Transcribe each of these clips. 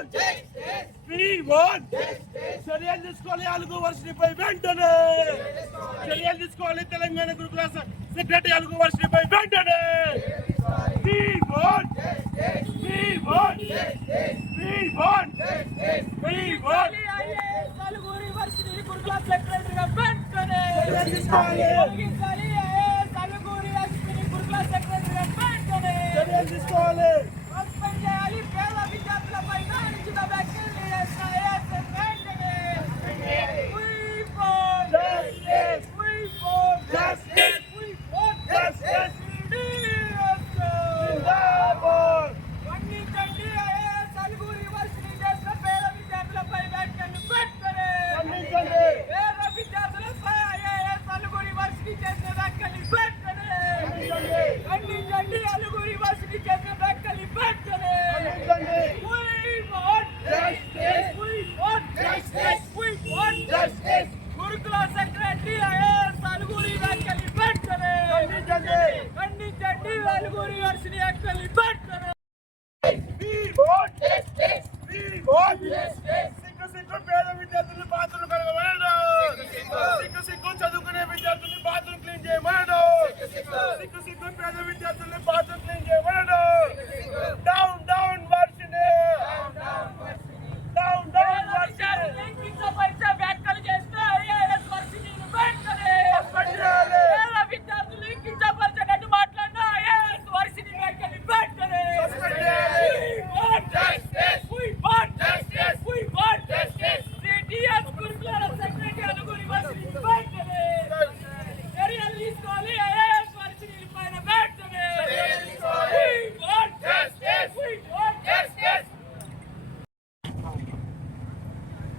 Want వి చర్యలు తీసుకోవాలి అలుగు వర్షినిపై వెంటనే చర్యలు తీసుకోవాలి తెలంగాణ గురుకుల సెక్రటరీ అలుగు వర్షినిపై వెంటనే వి వాంట్ వి వాంట్ వి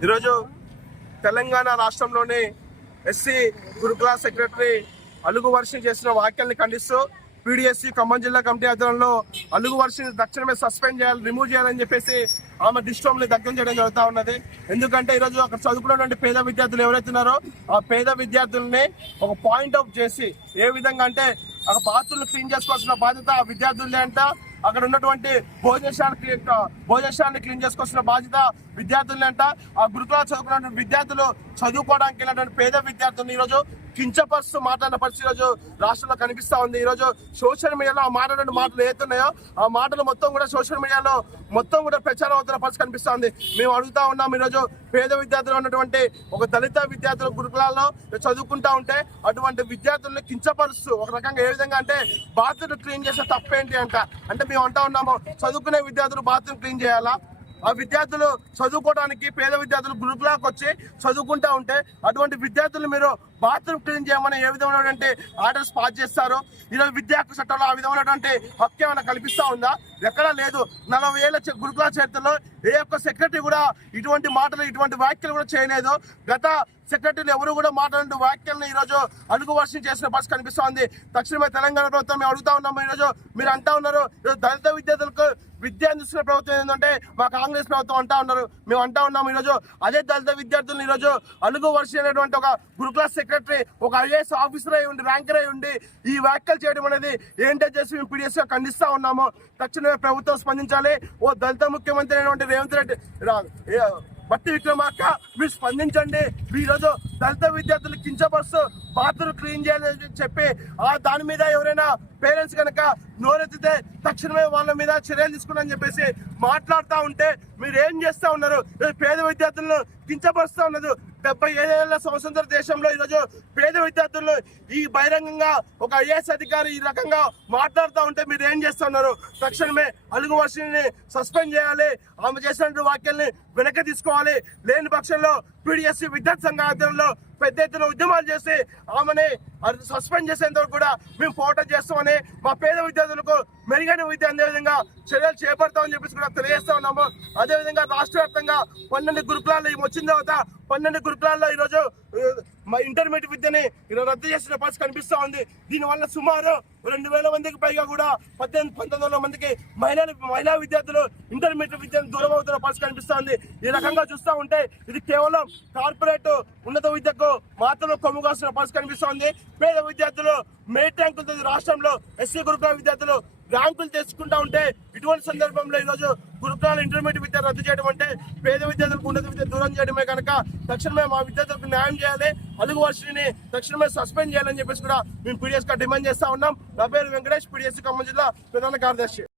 ఈరోజు తెలంగాణ రాష్ట్రంలోని ఎస్సీ గురుకుల సెక్రటరీ అలుగు వర్షం చేసిన వ్యాఖ్యల్ని ఖండిస్తూ పీడిఎస్సీ ఖమ్మం జిల్లా కమిటీ ఆధ్వర్యంలో అలుగు వర్షం తక్షణమే సస్పెండ్ చేయాలి రిమూవ్ చేయాలని చెప్పేసి ఆమె డిస్ట్రోమ్ని దగ్గర చేయడం జరుగుతూ ఉన్నది. ఎందుకంటే ఈరోజు అక్కడ చదువుకున్నటువంటి పేద విద్యార్థులు ఎవరైతే ఉన్నారో ఆ పేద విద్యార్థుల్ని ఒక పాయింట్ అవుట్ చేసి ఏ విధంగా అంటే ఆ బాత్రూమ్లు క్లీన్ చేసుకోవాల్సిన బాధ్యత ఆ విద్యార్థులే అంటే. అక్కడ ఉన్నటువంటి భోజనశాల భోజనశాలని క్లీన్ చేసుకొస్తున్న బాధ్యత విద్యార్థులంట అంట ఆ గురుకుల చదువుకున్న విద్యార్థులు చదువుకోవడానికి వెళ్ళినటువంటి పేద విద్యార్థులను ఈరోజు కించపరుస్తూ మాట్లాడిన పరిస్థితి ఈరోజు రాష్ట్రంలో కనిపిస్తా ఉంది. ఈరోజు సోషల్ మీడియాలో ఆ మాట్లాడిన మాటలు ఏతున్నాయో ఆ మాటలు మొత్తం కూడా సోషల్ మీడియాలో మొత్తం కూడా ప్రచారం అవుతున్న పరిస్థితి కనిపిస్తా ఉంది. మేము అడుగుతా ఉన్నాం ఈరోజు పేద విద్యార్థులు ఉన్నటువంటి ఒక దళిత విద్యార్థుల గురుకులాల్లో చదువుకుంటా ఉంటే అటువంటి విద్యార్థుల్ని కించపరుస్తూ ఒక రకంగా ఏ విధంగా అంటే బాత్రూమ్ క్లీన్ చేసే తప్పేంటి అంట. అంటే మేము అంటా ఉన్నాము చదువుకునే విద్యార్థులు బాత్రూమ్ క్లీన్ చేయాలా? ఆ విద్యార్థులు చదువుకోవడానికి పేద విద్యార్థులు గురుకులాకి వచ్చి చదువుకుంటా ఉంటే అటువంటి విద్యార్థులు మీరు బాత్రూమ్ క్లీన్ చేయమని ఏ విధమైనటువంటి ఆర్డర్స్ పాస్ చేస్తారు ఈరోజు విద్యా హక్కు చట్టంలో ఆ విధమైనటువంటి హక్కు ఏమైనా కల్పిస్తూ ఉందా? ఎక్కడా లేదు. నలభై ఏళ్ళ గురుకుల చరిత్రలో ఏ ఒక్క సెక్రటరీ కూడా ఇటువంటి మాటలు ఇటువంటి వ్యాఖ్యలు కూడా చేయలేదు. గత సెక్రటరీలు ఎవరు కూడా మాట్లాడిన వ్యాఖ్యలను ఈరోజు అడుగు వర్షం చేసిన బస్ కనిపిస్తోంది తక్షణమే తెలంగాణ ప్రభుత్వం మేము అడుగుతా ఉన్నాము ఈరోజు మీరు అంటా ఉన్నారు. దళిత విద్యార్థులకు విద్య అందిస్తున్న ప్రభుత్వం ఏంటంటే మా కాంగ్రెస్ ప్రభుత్వం అంటా ఉన్నారు. మేము అంటా ఉన్నాము ఈరోజు అదే దళిత విద్యార్థులను ఈరోజు అలుగు వర్షం అనేటువంటి ఒక గురుకుల సెక్రటరీ ఒక ఐఏఎస్ ఆఫీసర్ అయి ఉండి ర్యాంకర్ అయి ఉండి ఈ వ్యాఖ్యలు చేయడం అనేది ఏంటో చేసి మేము పీడిఎస్ ఖండిస్తా ఉన్నాము. తక్షణమే ప్రభుత్వం స్పందించాలి. ఓ దళిత ముఖ్యమంత్రి అయినటువంటి రేవంత్ రెడ్డి రా- బట్టి విక్రమార్క మీరు స్పందించండి. మీరు ఈరోజు దళిత విద్యార్థులు కించపరుస్తూ బాత్రూమ్ క్లీన్ చేయాలని చెప్పి ఆ దాని మీద ఎవరైనా పేరెంట్స్ కనుక నోరెత్తితే తక్షణమే వాళ్ళ మీద చర్యలు తీసుకుని చెప్పేసి మాట్లాడుతూ ఉంటే మీరు ఏం చేస్తూ ఉన్నారు? పేద విద్యార్థులను కించపరుస్తూ ఉన్నారు డెబ్బై ఏళ్ళ స్వతంత్ర దేశంలో ఈరోజు పేద విద్యార్థులు ఈ బహిరంగంగా ఒక ఐఏఎస్ అధికారి ఈ రకంగా మాట్లాడుతూ ఉంటే మీరు ఏం చేస్తున్నారు తక్షణమే అలుగు వర్షిని సస్పెండ్ చేయాలి. ఆమె చేసినటువంటి వాక్యాల్ని వెనక్కి తీసుకోవాలి. లేని పక్షంలో పీడిఎస్సీ విద్యార్థి సంఘ ఆధ్వర్యంలో పెద్ద ఎత్తున ఉద్యమాలు చేసి ఆమెని సస్పెండ్ చేసేంత వరకు కూడా మేము పోరాటం చేస్తామని మా పేద విద్యార్థులకు మెరుగైన విద్య అందే విధంగా చర్యలు చేపడతామని చెప్పేసి కూడా తెలియజేస్తా ఉన్నాము. అదేవిధంగా రాష్ట్ర వ్యాప్తంగా పన్నెండు గురుకులాల్లో వచ్చిన తర్వాత పన్నెండు గురుకులాల్లో ఈరోజు మా ఇంటర్మీడియట్ విద్యని రద్దు చేసిన పరిస్థితి కనిపిస్తూ ఉంది. దీనివల్ల సుమారు రెండు వేల మందికి పైగా కూడా పద్దెనిమిది పంతొమ్మిది వందల మందికి మహిళలు మహిళా విద్యార్థులు ఇంటర్మీడియట్ విద్యను దూరం అవుతున్న పరిస్థితి కనిపిస్తుంది ఈ రకంగా చూస్తా ఉంటే ఇది కేవలం కార్పొరేట్ ఉన్నత విద్యకు మాత్రం కొమ్ము కాస్తున్న పరిస్థితి కనిపిస్తోంది పేద విద్యార్థులు మెరిట్ ర్యాంకులతో రాష్ట్రంలో ఎస్సీ గురుకుల విద్యార్థులు ర్యాంకులు తెచ్చుకుంటా ఉంటే ఇటువంటి సందర్భంలో ఈరోజు గురుకులాల ఇంటర్మీడియట్ విద్య రద్దు చేయడం అంటే పేద విద్యార్థులకు ఉన్నత విద్య దూరం చేయడమే కనుక తక్షణమే మా విద్యార్థులకు న్యాయం చేయాలి. అలుగు వర్షిని తక్షణమే సస్పెండ్ చేయాలని చెప్పేసి కూడా మేము పీడిఎస్గా డిమాండ్ చేస్తా ఉన్నాం. నా పేరు వెంకటేష్ పీడిఎస్ ఖమ్మం జిల్లా ప్రధాన కార్యదర్శి.